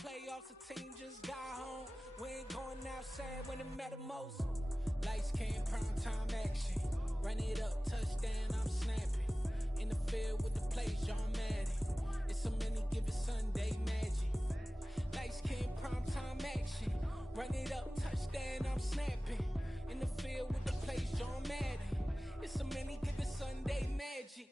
playoffs, the team just got home. We ain't going outside when it matter most. Lights came, prime time action. Run it up, touchdown, I'm snapping. In the field with the plays, John Madden. It's a many given Sunday magic. Lights came, prime time action. Run it up, touchdown, I'm snapping. In the field with the plays, John Madden. It's a many given Sunday magic.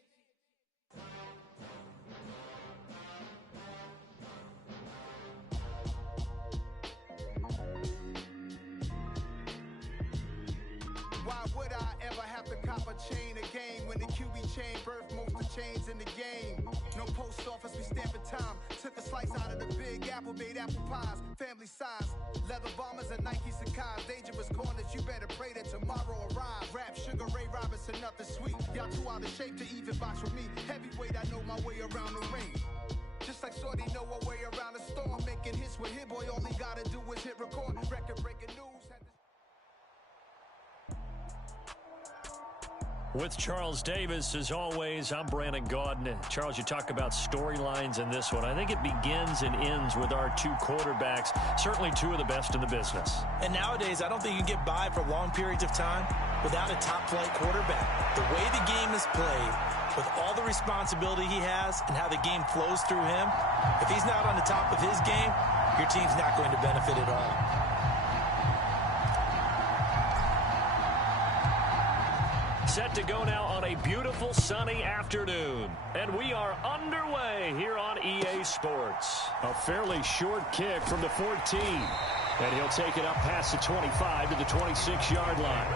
Why would I ever have to cop a chain again when the QB chain birthed most of the chains in the game? No post office, we stamping time. Took a slice out of the big apple, made apple pies, family size. Leather bombers and Nike Sacai's. Dangerous corners, you better pray that tomorrow arrives. Rap, Sugar Ray Robinson, nothing sweet. Y'all too out of shape to even box with me. Heavyweight, I know my way around the ring. Just like Shorty know her way around the storm. Making hits with Hit Boy, all he gotta do is hit record. Record breaking news. With Charles Davis, as always, I'm Brandon Gaudin. Charles, you talk about storylines in this one. I think it begins and ends with our two quarterbacks, certainly two of the best in the business. And nowadays, I don't think you can get by for long periods of time without a top-flight quarterback. The way the game is played, with all the responsibility he has and how the game flows through him, if he's not on the top of his game, your team's not going to benefit at all. Set to go now on a beautiful sunny afternoon. And we are underway here on EA Sports. A fairly short kick from the 14. And he'll take it up past the 25 to the 26-yard line.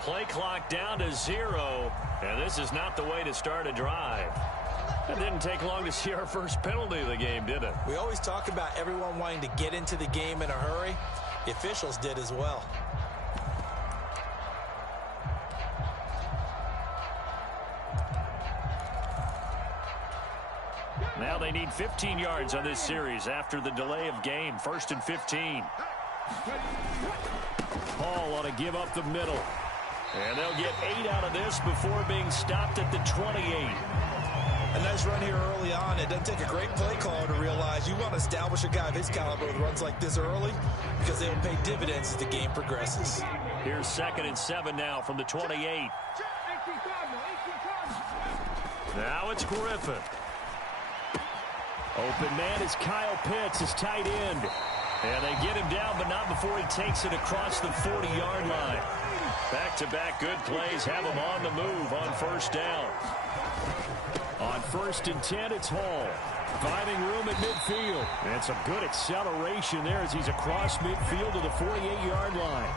Play clock down to 0, and this is not the way to start a drive. It didn't take long to see our first penalty of the game, did it? We always talk about everyone wanting to get into the game in a hurry. The officials did as well. Now they need 15 yards on this series after the delay of game. 1st and 15. Hall ought to give up the middle. And they'll get 8 out of this before being stopped at the 28. A nice run here early on. It doesn't take a great play caller to realize you want to establish a guy of his caliber with runs like this early because they will pay dividends as the game progresses. Here's 2nd and 7 now from the 28. Now it's Griffin. Open man is Kyle Pitts, his tight end. And they get him down, but not before he takes it across the 40-yard line. Back-to-back good plays have him on the move on 1st down. On 1st and 10, it's Hall. Finding room at midfield. And some good acceleration there as he's across midfield to the 48-yard line.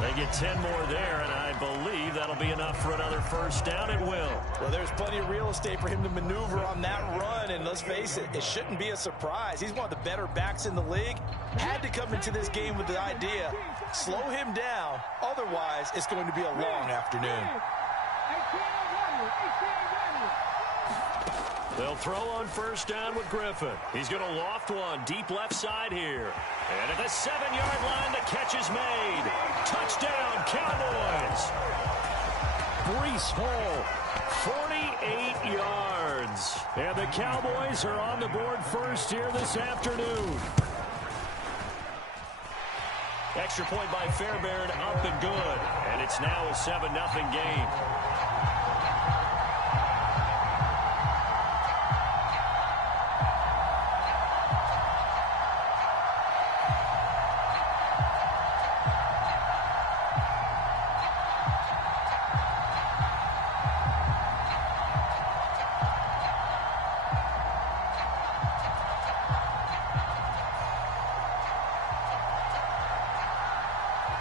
They get 10 more there, and I believe that'll be enough for another 1st down. It will. Well, there's plenty of real estate for him to maneuver on that run, and let's face it, it shouldn't be a surprise. He's one of the better backs in the league. Had to come into this game with the idea, slow him down, otherwise it's going to be a long afternoon. They'll throw on 1st down with Griffin. He's going to loft one deep left side here. And at the 7-yard line, the catch is made. Touchdown, Cowboys. Breece Hall, 48 yards. And the Cowboys are on the board first here this afternoon. Extra point by Fairbairn, up and good. And it's now a 7-0 game.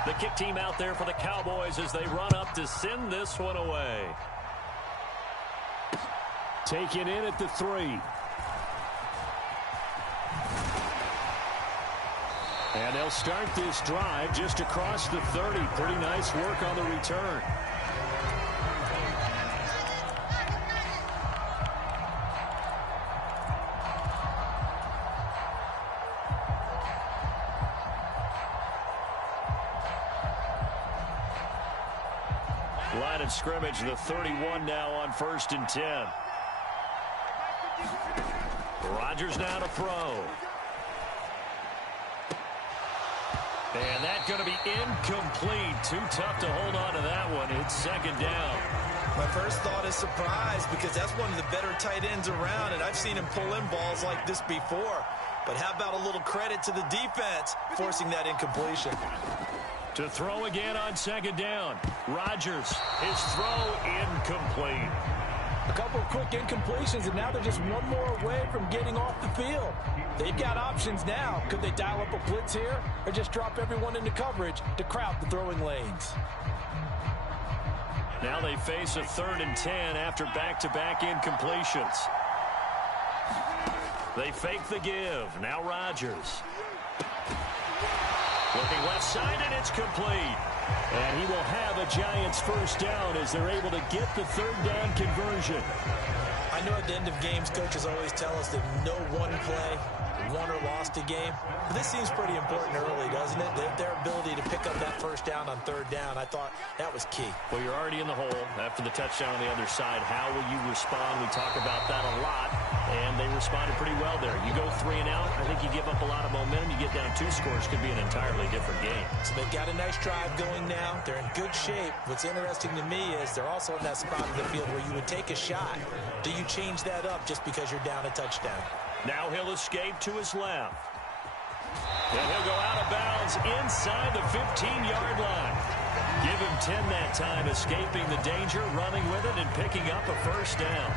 The kick team out there for the Cowboys as they run up to send this one away. Taken in at the 3. And they'll start this drive just across the 30. Pretty nice work on the return. Line of scrimmage, the 31 now on 1st and 10. Rodgers now to throw. And that's going to be incomplete. Too tough to hold on to that one. It's 2nd down. My first thought is surprise because that's one of the better tight ends around, and I've seen him pull in balls like this before. But how about a little credit to the defense forcing that incompletion? To throw again on 2nd down. Rodgers, his throw incomplete. A couple of quick incompletions, and now they're just one more away from getting off the field. They've got options now. Could they dial up a blitz here or just drop everyone into coverage to crowd the throwing lanes? Now they face a 3rd and 10 after back-to-back incompletions. They fake the give. Now Rodgers. Looking left side, and it's complete. And he will have a Giants 1st down as they're able to get the 3rd down conversion. I know at the end of games, coaches always tell us that no one play won or lost a game. But this seems pretty important early, doesn't it? Their ability to pick up that 1st down on 3rd down, I thought that was key. Well, you're already in the hole after the touchdown on the other side. How will you respond? We talk about that a lot, and they responded pretty well there. You go 3 and out, I think you give up a lot of momentum. You get down 2 scores, could be an entirely different game. So they've got a nice drive going now. They're in good shape. What's interesting to me is they're also in that spot of the field where you would take a shot. Do you change that up just because you're down a touchdown? Now he'll escape to his left. And he'll go out of bounds inside the 15-yard line. Give him 10 that time, escaping the danger, running with it, and picking up a 1st down.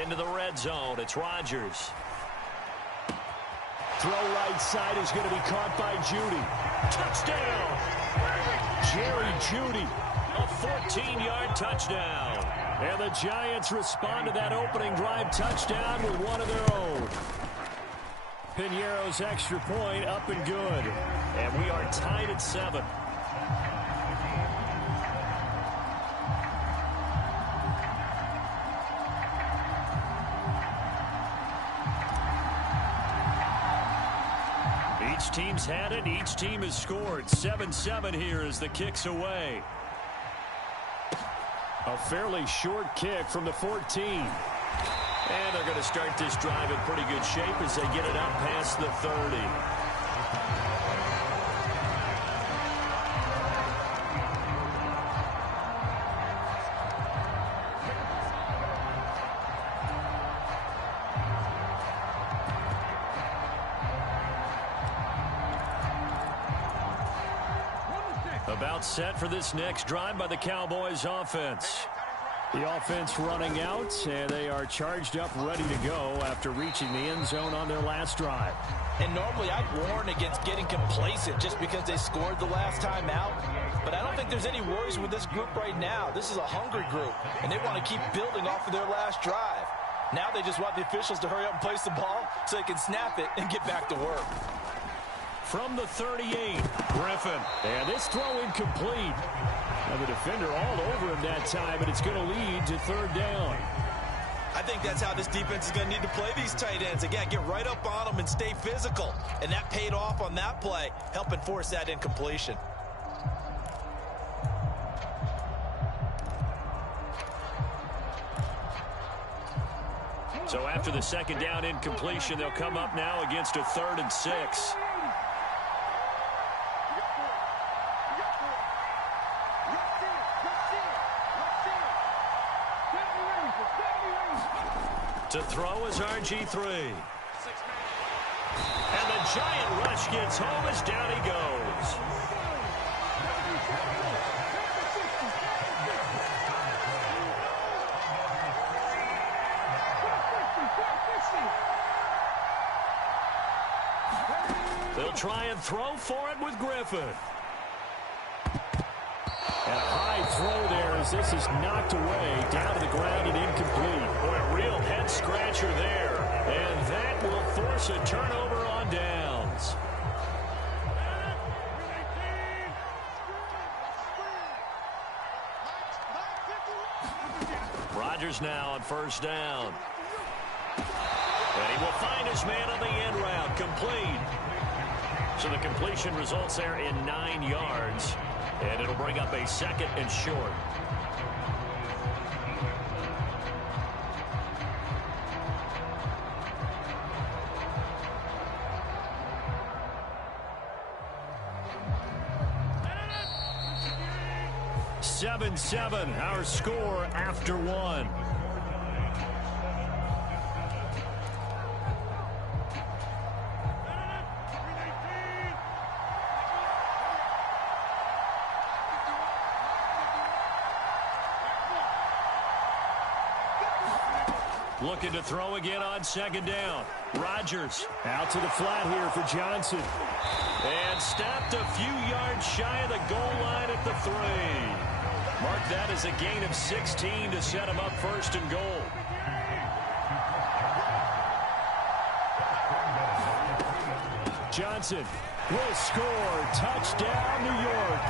Into the red zone, it's Rodgers. Throw right side is going to be caught by Judy. Touchdown! Jerry Judy. A 14-yard touchdown. And the Giants respond to that opening drive touchdown with one of their own. Piñeiro's extra point up and good. And we are tied at 7. Each team's had it. Each team has scored. 7-7 here as the kick's away. A fairly short kick from the 14. And they're going to start this drive in pretty good shape as they get it up past the 30. About set for this next drive by the Cowboys offense. The offense running out, and they are charged up, ready to go after reaching the end zone on their last drive. And normally I'd warn against getting complacent just because they scored the last time out. But I don't think there's any worries with this group right now. This is a hungry group, and they want to keep building off of their last drive. Now they just want the officials to hurry up and place the ball so they can snap it and get back to work. From the 38, Griffin. And this throw incomplete. And the defender all over him that time, and it's going to lead to 3rd down. I think that's how this defense is going to need to play these tight ends. Again, get right up on them and stay physical. And that paid off on that play, helping force that incompletion. So after the 2nd down incompletion, they'll come up now against a 3rd and 6. To throw is RG3. And the Giant rush gets home as down he goes. They'll try and throw for it with Griffin. And a high throw there as this is knocked away, down to the ground and incomplete. Boy, a real head-scratcher there. And that will force a turnover on downs. Rodgers now on first down. And he will find his man on the end route, complete. So the completion results there in 9 yards. And it'll bring up a 2nd and short. Seven, our score after 1. Looking to throw again on 2nd down. Rodgers out to the flat here for Johnson. And stopped a few yards shy of the goal line at the 3. Mark that as a gain of 16 to set him up 1st and goal. Johnson will score. Touchdown, New York.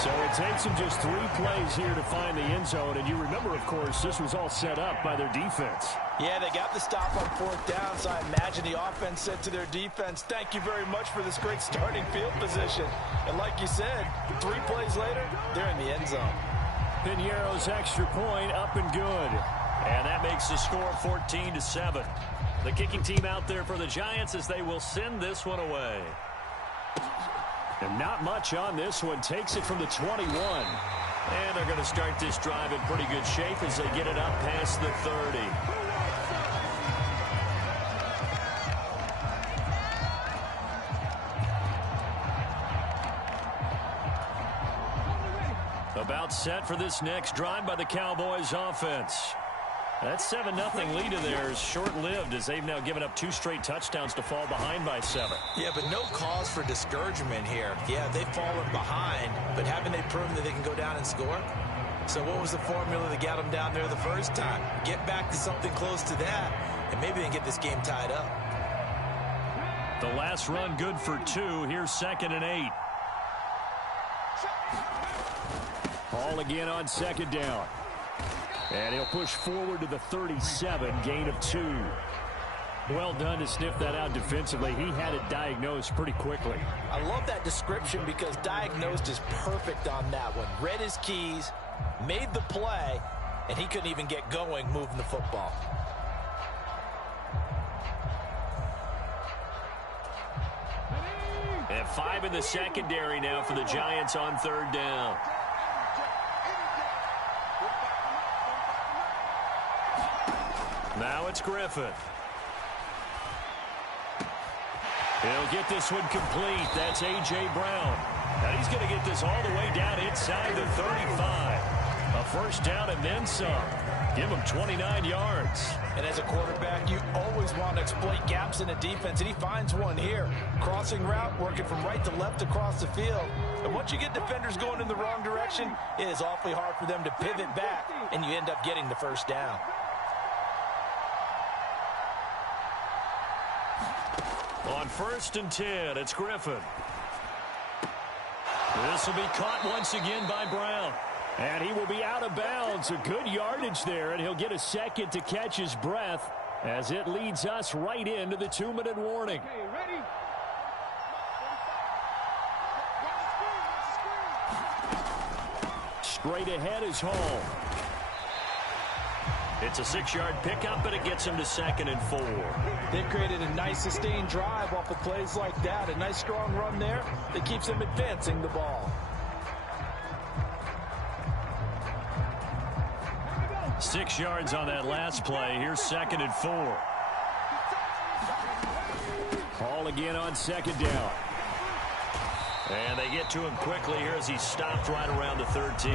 So it takes them just 3 plays here to find the end zone. And you remember, of course, this was all set up by their defense. Yeah, they got the stop on 4th down, so I imagine the offense said to their defense, thank you very much for this great starting field position. And like you said, 3 plays later, they're in the end zone. Piñeiro's extra point up and good. And that makes the score 14-7. The kicking team out there for the Giants as they will send this one away. And not much on this one. Takes it from the 21. And they're going to start this drive in pretty good shape as they get it up past the 30. About set for this next drive by the Cowboys offense. That 7-0 lead of theirs short-lived as they've now given up 2 straight touchdowns to fall behind by 7. Yeah, but no cause for discouragement here. Yeah, they've fallen behind, but haven't they proven that they can go down and score? So what was the formula that got them down there the first time? Get back to something close to that, and maybe they can get this game tied up. The last run good for 2. Here's 2nd and 8. Hall again on 2nd down. And he'll push forward to the 37, gain of 2. Well done to sniff that out defensively. He had it diagnosed pretty quickly. I love that description because diagnosed is perfect on that one. Read his keys, made the play, and he couldn't even get going moving the football. And 5 in the secondary now for the Giants on 3rd down. Now it's Griffin. He'll get this one complete. That's A.J. Brown. And he's going to get this all the way down inside the 35. A first down and then some. Give him 29 yards. And as a quarterback, you always want to exploit gaps in a defense, and he finds one here. Crossing route, working from right to left across the field. And once you get defenders going in the wrong direction, it is awfully hard for them to pivot back, and you end up getting the first down. On 1st and 10, it's Griffin. This will be caught once again by Brown. And he will be out of bounds. A good yardage there, and he'll get a second to catch his breath as it leads us right into the 2-minute warning. Straight ahead is Hall. It's a 6-yard pickup, and it gets him to 2nd and 4. They've created a nice sustained drive off of plays like that. A nice strong run there that keeps them advancing the ball. 6 yards on that last play. Here's 2nd and 4. Hall again on 2nd down. And they get to him quickly here as he's stopped right around the 13.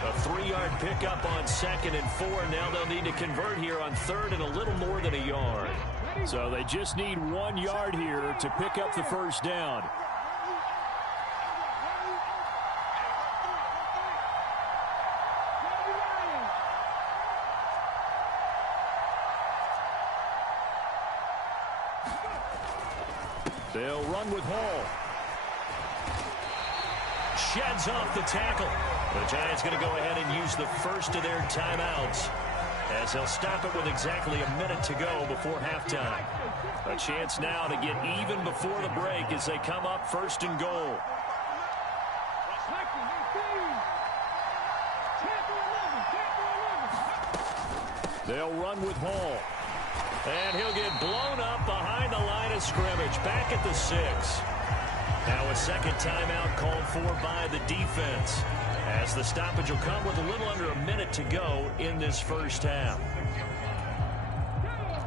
A 3-yard pickup on 2nd and 4. Now they'll need to convert here on 3rd and a little more than a yard. So they just need 1 yard here to pick up the first down. They'll run with Hall. Sheds off the tackle. The Giants going to go ahead and use the first of their timeouts, as they'll stop it with exactly a minute to go before halftime. A chance now to get even before the break as they come up first and goal. They'll run with Hall. And he'll get blown up behind the line of scrimmage, back at the 6. Now a second timeout called for by the defense, as the stoppage will come with a little under a minute to go in this first half.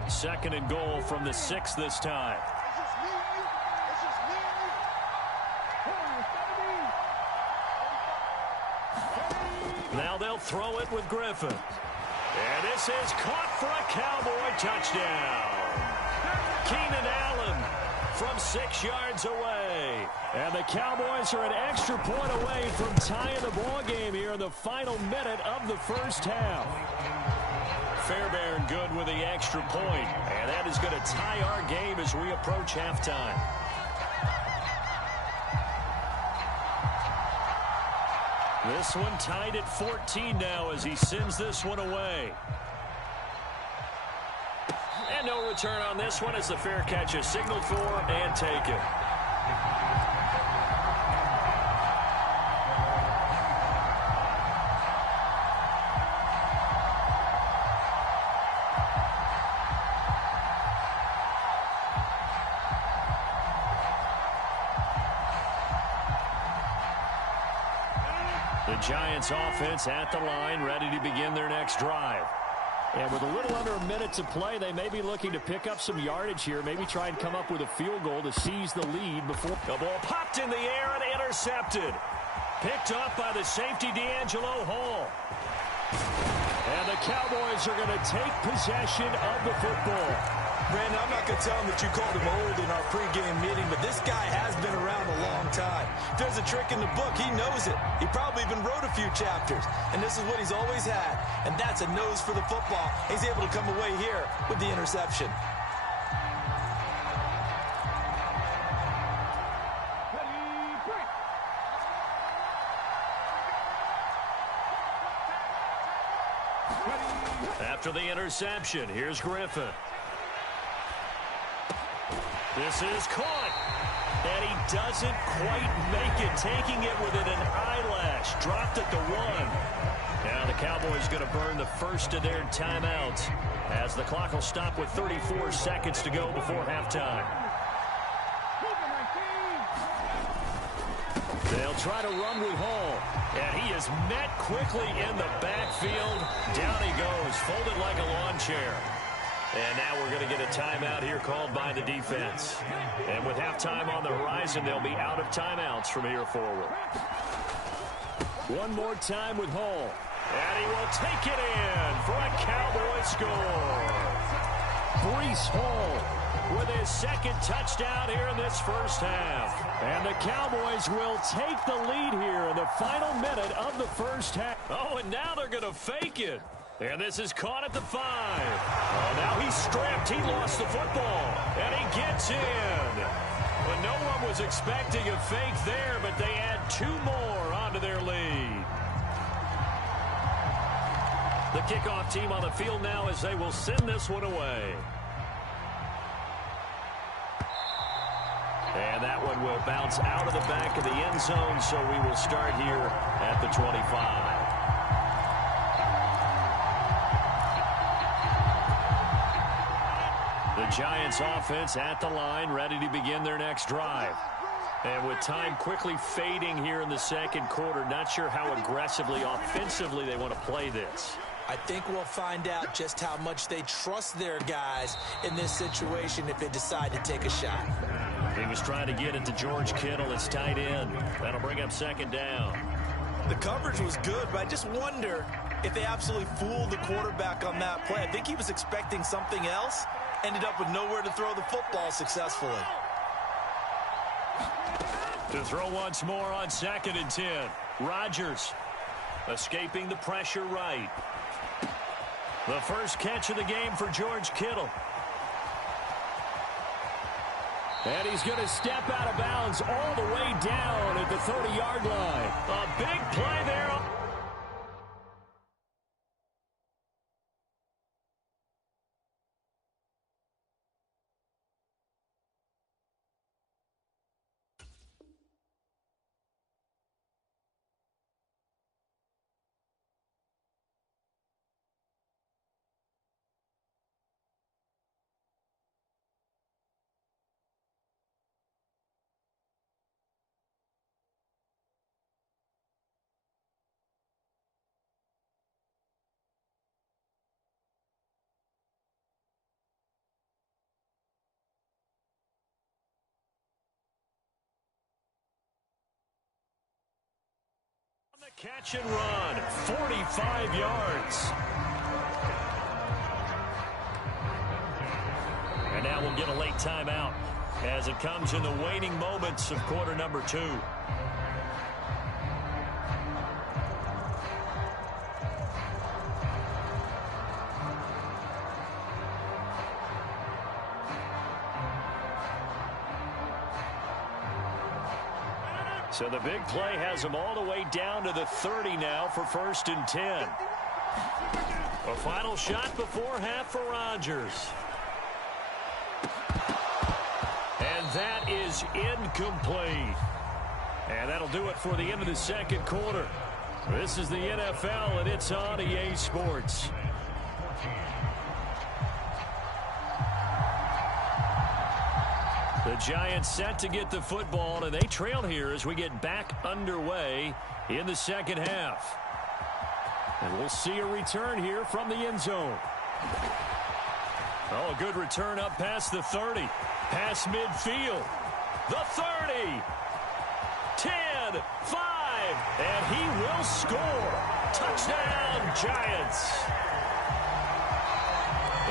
Second and goal from the 6 this time. Now they'll throw it with Griffin. And this is caught for a Cowboy touchdown. Keenan Allen from 6 yards away. And the Cowboys are an extra point away from tying the ball game here in the final minute of the first half. Fairbairn good with the extra point. And that is going to tie our game as we approach halftime. This one tied at 14 now as he sends this one away. And no return on this one as the fair catch is signaled for and taken. The Giants offense at the line, ready to begin their next drive. And with a little under a minute to play, they may be looking to pick up some yardage here, maybe try and come up with a field goal to seize the lead before. The ball popped in the air and intercepted. Picked up by the safety, D'Angelo Hall. And the Cowboys are going to take possession of the football. Brandon, I'm not going to tell him that you called him old in our pregame meeting, but this guy has been around a long time. If there's a trick in the book, he knows it. He probably even wrote a few chapters, and this is what he's always had, and that's a nose for the football. He's able to come away here with the interception. After the interception, here's Griffin. This is caught. And he doesn't quite make it, taking it within an eyelash. Dropped at the 1. Now the Cowboys going to burn the first of their timeouts as the clock will stop with 34 seconds to go before halftime. They'll try to run with Hall. And he is met quickly in the backfield. Down he goes, folded like a lawn chair. And now we're going to get a timeout here called by the defense. And with halftime on the horizon, they'll be out of timeouts from here forward. One more time with Hall. And he will take it in for a Cowboy score. Breece Hall with his second touchdown here in this first half. And the Cowboys will take the lead here in the final minute of the first half. Oh, and now they're going to fake it. And this is caught at the 5. Oh, now he's stripped. He lost the football. And he gets in. But no one was expecting a fake there, but they add 2 more onto their lead. The kickoff team on the field now as they will send this one away. And that one will bounce out of the back of the end zone, so we will start here at the 25. The Giants offense at the line, ready to begin their next drive. And with time quickly fading here in the second quarter, not sure how aggressively, offensively they want to play this. I think we'll find out just how much they trust their guys in this situation if they decide to take a shot. He was trying to get it to George Kittle, his tight end. That'll bring up second down. The coverage was good, but I just wonder if they absolutely fooled the quarterback on that play. I think he was expecting something else. Ended up with nowhere to throw the football successfully. To throw once more on 2nd and 10. Rodgers escaping the pressure right. The first catch of the game for George Kittle. And he's going to step out of bounds all the way down at the 30-yard line. A big play there. The catch and run, 45 yards. And now we'll get a late timeout as it comes in the waning moments of quarter number 2. So the big play has them all the way down to the 30 now for 1st and 10. A final shot before half for Rodgers. And that is incomplete. And that'll do it for the end of the second quarter. This is the NFL, and it's on EA Sports. The Giants set to get the football, and they trail here as we get back underway in the second half. And we'll see a return here from the end zone. Oh, a good return up past the 30. Past midfield. The 30. 10, 5, and he will score. Touchdown, Giants.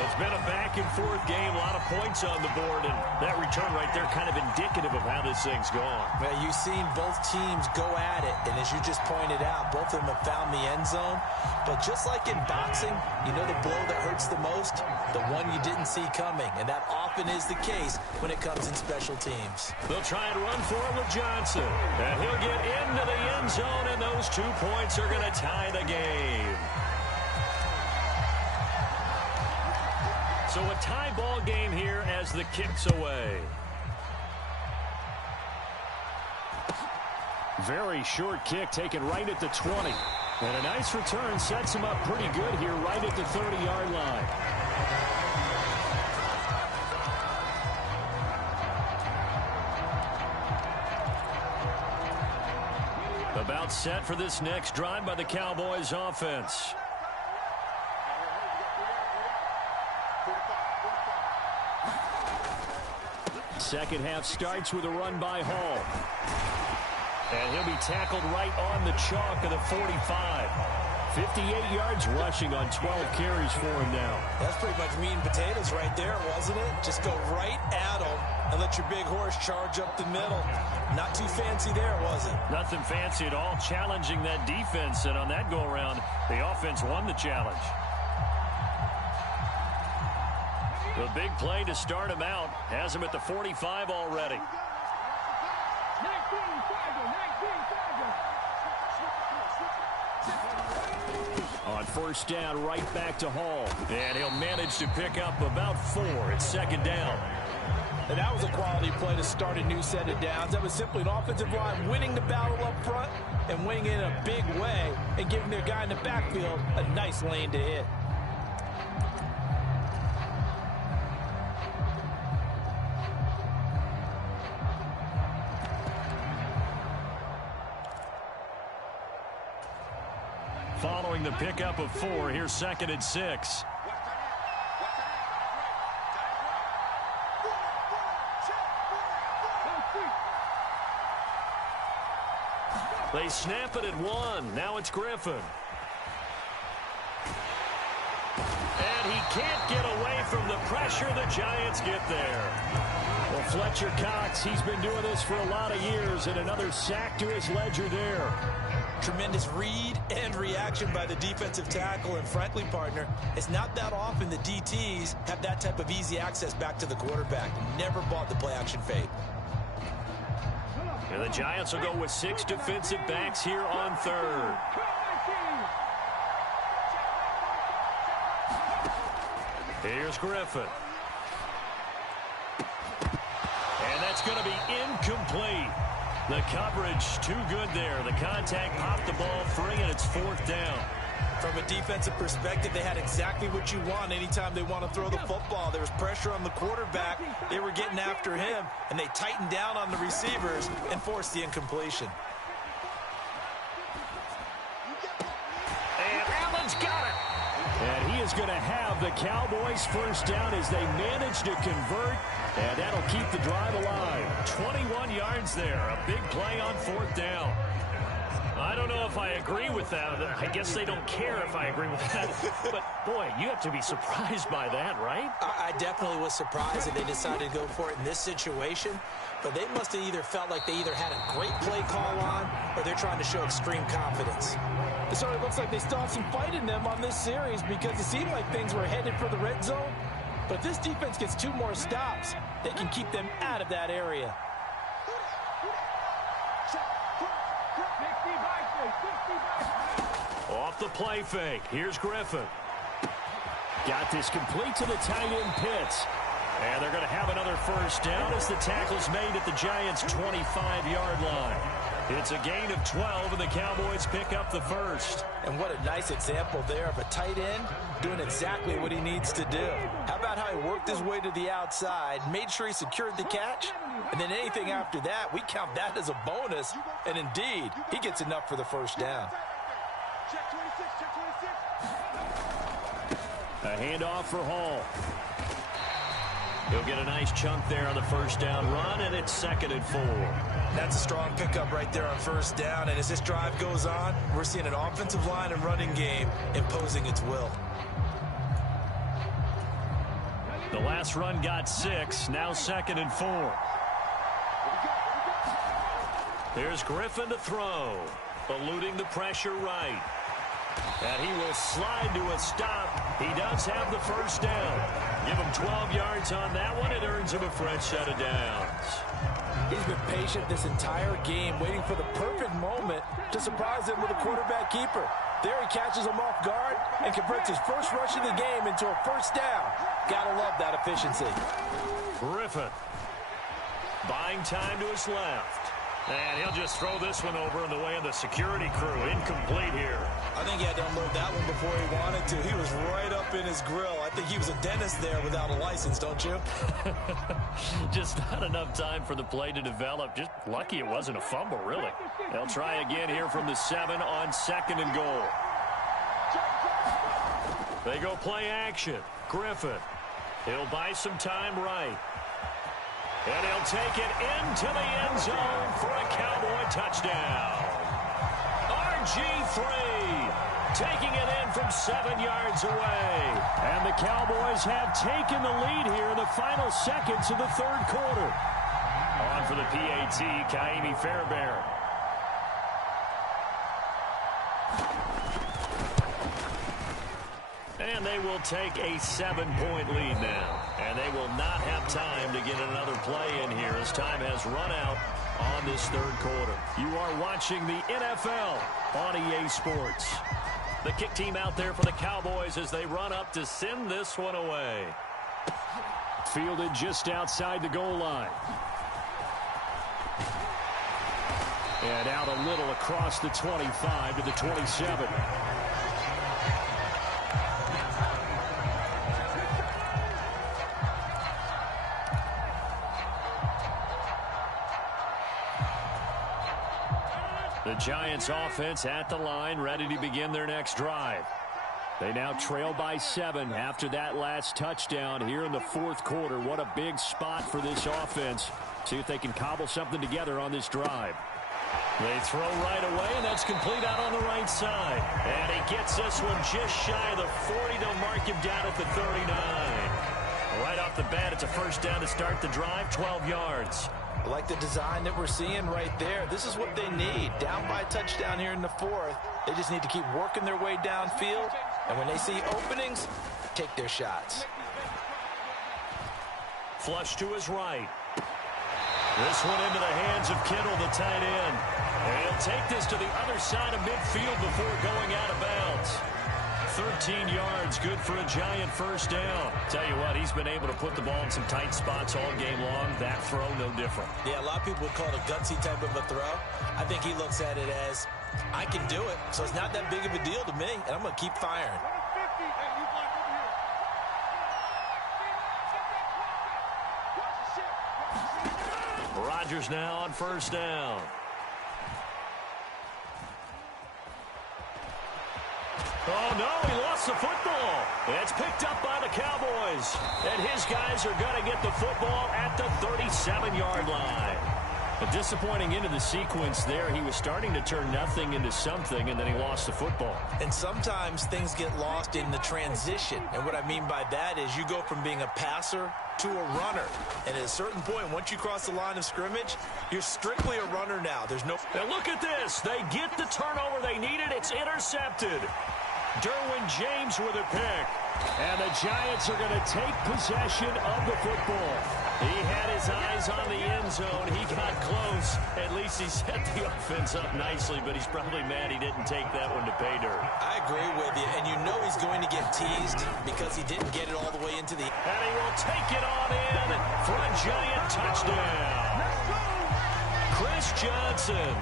It's been a back-and-forth game, a lot of points on the board, and that return right there kind of indicative of how this thing's gone. Well, you've seen both teams go at it, and as you just pointed out, both of them have found the end zone. But just like in boxing, you know the blow that hurts the most? The one you didn't see coming, and that often is the case when it comes in special teams. They'll try and run for it with Johnson, and he'll get into the end zone, and those 2 points are going to tie the game. So a tie ball game here as the kick's away. Very short kick taken right at the 20. And a nice return sets him up pretty good here right at the 30-yard line. About set for this next drive by the Cowboys offense. Second half starts with a run by Hall. And he'll be tackled right on the chalk of the 45. 58 yards rushing on 12 carries for him now. That's pretty much meat and potatoes right there, wasn't it? Just go right at him and let your big horse charge up the middle. Not too fancy there, was it? Nothing fancy at all, challenging that defense. And on that go-around, the offense won the challenge. The big play to start him out has him at the 45 already. On first down, right back to Hall. And he'll manage to pick up about 4 at second down. And that was a quality play to start a new set of downs. That was simply an offensive line winning the battle up front and winning it in a big way and giving their guy in the backfield a nice lane to hit. Following the pickup of 4, here's 2nd and 6. They snap it at 1. Now it's Griffin. And he can't get away from the pressure. The Giants get there. Well, Fletcher Cox, he's been doing this for a lot of years, and another sack to his ledger there. Tremendous read and reaction by the defensive tackle, and frankly, partner, it's not that often the DTs have that type of easy access back to the quarterback. Never bought the play-action fade. And the Giants will go with 6 defensive backs here on third. Here's Griffin. And that's going to be incomplete. The coverage too good there. The contact popped the ball free, and it's 4th down. From a defensive perspective, they had exactly what you want anytime they want to throw the football. There was pressure on the quarterback. They were getting after him, and they tightened down on the receivers and forced the incompletion. And Allen's got it. And he is going to have the Cowboys first down as they manage to convert, and that'll keep the drive alive. 21 yards there. A big play on 4th down. I don't know if I agree with that. I guess they don't care if I agree with that. But, boy, you have to be surprised by that, right? I definitely was surprised that they decided to go for it in this situation. But they must have either felt like they either had a great play call on or they're trying to show extreme confidence. It sort of looks like they still have some fight in them on this series because it seemed like things were headed for the red zone. But if this defense gets 2 more stops, they can keep them out of that area. Off the play fake. Here's Griffin. Got this complete to the tight end Pitts. And they're going to have another first down as the tackle's made at the Giants' 25-yard line. It's a gain of 12, and the Cowboys pick up the first. And what a nice example there of a tight end doing exactly what he needs to do. How about how he worked his way to the outside, made sure he secured the catch, and then anything after that, we count that as a bonus. And indeed, he gets enough for the first down. A handoff for Hall. He'll get a nice chunk there on the first down run, and it's 2nd and 4. That's a strong pickup right there on first down, and as this drive goes on, we're seeing an offensive line and running game imposing its will. The last run got 6, now 2nd and 4. Here's Griffin to throw, eluding the pressure right. And he will slide to a stop. He does have the first down. Give him 12 yards on that one. It earns him a fresh set of downs. He's been patient this entire game, waiting for the perfect moment to surprise him with a quarterback keeper. There he catches him off guard and converts his first rush of the game into a first down. Gotta love that efficiency. Griffin buying time to his left. And he'll just throw this one over in the way of the security crew. Incomplete here. I think he had to unload that one before he wanted to. He was right up in his grill. I think he was a dentist there without a license, don't you? Just not enough time for the play to develop. Just lucky it wasn't a fumble, really. They'll try again here from the 7 on 2nd and goal. They go play action. Griffin. He'll buy some time right. And he'll take it into the end zone for a Cowboy touchdown. RG3 taking it in from 7 yards away. And the Cowboys have taken the lead here in the final seconds of the 3rd quarter. On for the PAT, Kaimi Fairbairn. And they will take a 7-point lead now. And they will not have time to get another play in here as time has run out on this 3rd quarter. You are watching the NFL on EA Sports. The kick team out there for the Cowboys as they run up to send this one away. Fielded just outside the goal line. And out a little across the 25 to the 27. The Giants offense at the line, ready to begin their next drive. They now trail by 7 after that last touchdown here in the 4th quarter. What a big spot for this offense. See if they can cobble something together on this drive. They throw right away, and that's complete out on the right side. And he gets this one just shy of the 40. They'll mark him down at the 39. Right off the bat, it's a first down to start the drive, 12 yards. I like the design that we're seeing right there. This is what they need. Down by a touchdown here in the fourth. They just need to keep working their way downfield. And when they see openings, take their shots. Flush to his right. This one into the hands of Kittle, the tight end. And he'll take this to the other side of midfield before going out of bounds. 13 yards, good for a giant first down. Tell you what, he's been able to put the ball in some tight spots all game long. That throw, no different. Yeah, a lot of people would call it a gutsy type of a throw. I think he looks at it as, I can do it, so it's not that big of a deal to me, and I'm going to keep firing. Rodgers now on first down. Oh, no, he lost the football. It's picked up by the Cowboys. And his guys are going to get the football at the 37-yard line. A disappointing end of the sequence there. He was starting to turn nothing into something, and then he lost the football. And sometimes things get lost in the transition. And what I mean by that is you go from being a passer to a runner. And at a certain point, once you cross the line of scrimmage, you're strictly a runner now. There's no... Now look at this. They get the turnover they needed. It's intercepted. Derwin James with a pick. And the Giants are going to take possession of the football. He had his eyes on the end zone. He got close. At least he set the offense up nicely, but he's probably mad he didn't take that one to pay dirt. I agree with you, and you know he's going to get teased because he didn't get it all the way into the... And he will take it on in for a Giant touchdown. Chris Johnson,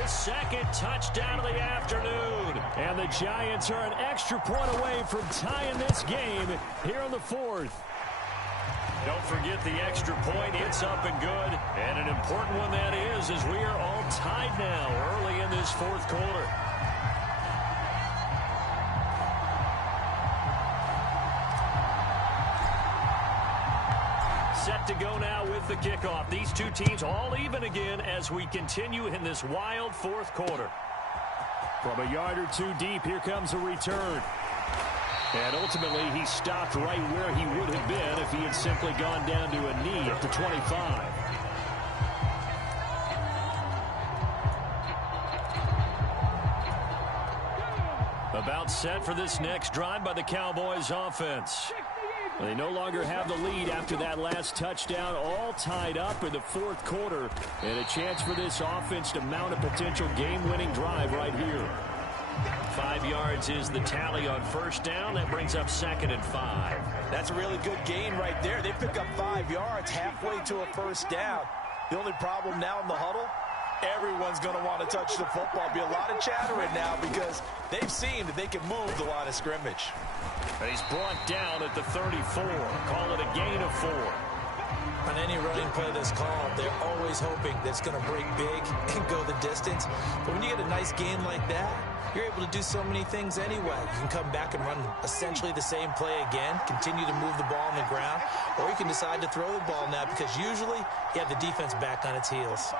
his second touchdown of the afternoon. And the Giants are an extra point away from tying this game here in the fourth. Don't forget the extra point. It's up and good. And an important one that is, as we are all tied now early in this fourth quarter. Set to go now with the kickoff. These two teams all even again as we continue in this wild fourth quarter. From a yard or two deep, here comes a return. And ultimately, he stopped right where he would have been if he had simply gone down to a knee at the 25. About set for this next drive by the Cowboys offense. They no longer have the lead after that last touchdown, all tied up in the fourth quarter. And a chance for this offense to mount a potential game-winning drive right here. 5 yards is the tally on first down. That brings up 2nd and 5. That's a really good gain right there. They pick up 5 yards halfway to a first down. The only problem now in the huddle, everyone's going to want to touch the football. Be a lot of chattering now because they've seen that they can move the line of scrimmage. And he's brought down at the 34. Call it a gain of 4. On any running play that's called, they're always hoping that it's going to break big and go the distance. But when you get a nice gain like that, you're able to do so many things anyway. You can come back and run essentially the same play again, continue to move the ball on the ground, or you can decide to throw the ball now because usually you have the defense back on its heels.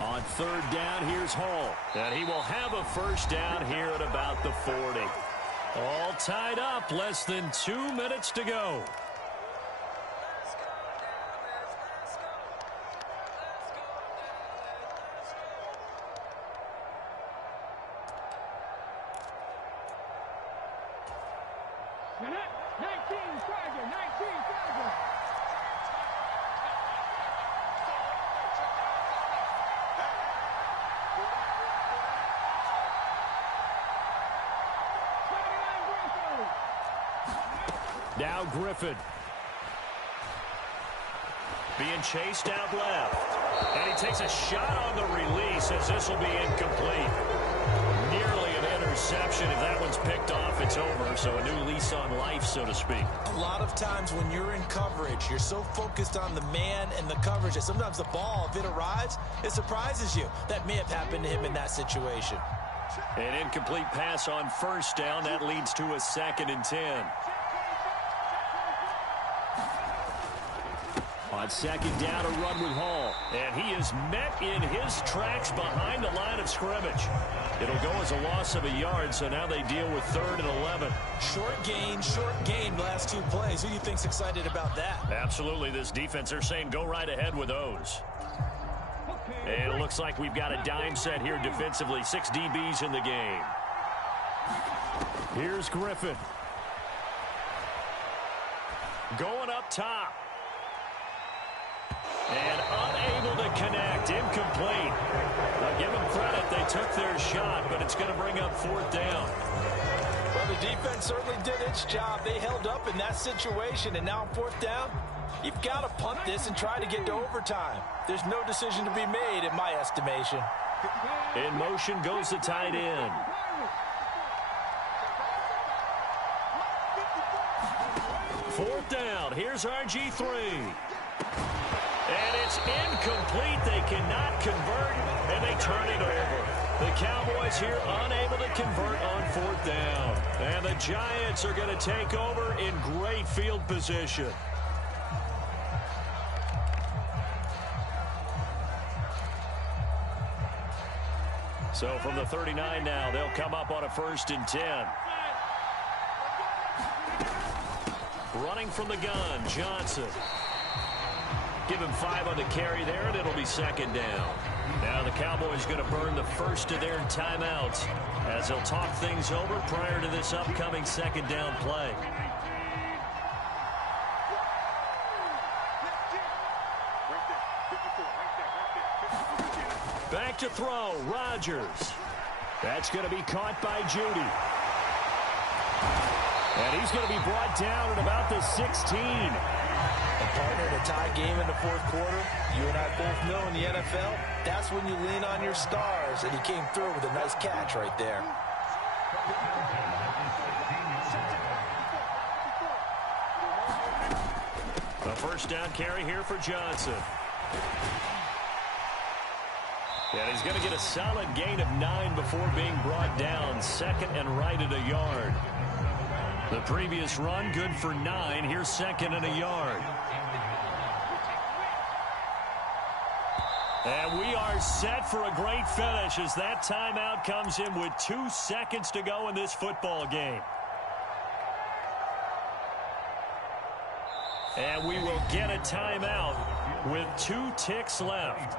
On third down, here's Hall. And he will have a first down here at about the 40. All tied up, less than 2 minutes to go. Now Griffin. Being chased out left. And he takes a shot on the release as this will be incomplete. Nearly an interception. If that one's picked off, it's over. So a new lease on life, so to speak. A lot of times when you're in coverage, you're so focused on the man and the coverage that sometimes the ball, if it arrives, it surprises you. That may have happened to him in that situation. An incomplete pass on first down. That leads to a 2nd and 10. On second down, a run with Hall. And he is met in his tracks behind the line of scrimmage. It'll go as a loss of a yard, so now they deal with 3rd and 11. Short gain, last 2 plays. Who do you think's excited about that? Absolutely, this defense, they're saying go right ahead with those. And it looks like we've got a dime set here defensively. 6 DBs in the game. Here's Griffin. Going up top. And unable to connect. Incomplete. I'll give them credit. They took their shot, but it's going to bring up 4th down. Well, the defense certainly did its job. They held up in that situation, and now on 4th down, you've got to punt this and try to get to overtime. There's no decision to be made, in my estimation. In motion goes the tight end. Fourth down. Here's RG3. And it's incomplete. They cannot convert, and they turn it over. The Cowboys here unable to convert on 4th down. And the Giants are going to take over in great field position. So from the 39 now, they'll come up on a 1st and 10. Running from the gun, Johnson. Give him 5 on the carry there, and it'll be 2nd down. Now the Cowboys going to burn the first of their timeouts as they'll talk things over prior to this upcoming 2nd down play. Back to throw, Rodgers. That's going to be caught by Judy. And he's going to be brought down at about the 16. A partner in a tie game in the 4th quarter, you and I both know in the NFL, that's when you lean on your stars, and he came through with a nice catch right there. A 1st down carry here for Johnson. And he's going to get a solid gain of 9 before being brought down. 2nd and right at a yard. The previous run, good for 9. Here's 2nd and a yard. And we are set for a great finish as that timeout comes in with 2 seconds to go in this football game. And we will get a timeout with 2 ticks left.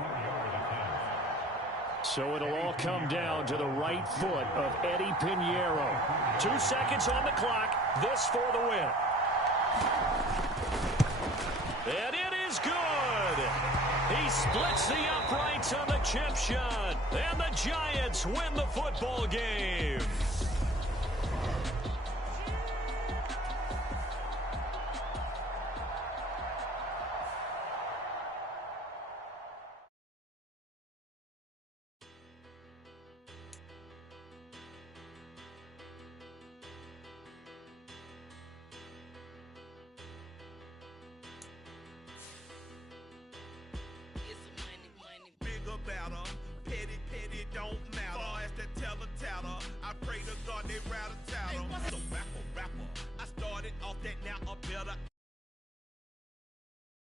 So it'll all come down to the right foot of Eddie Pinheiro. 2 seconds on the clock. This for the win. And it is good. He splits the uprights on the chip shot. And the Giants win the football game.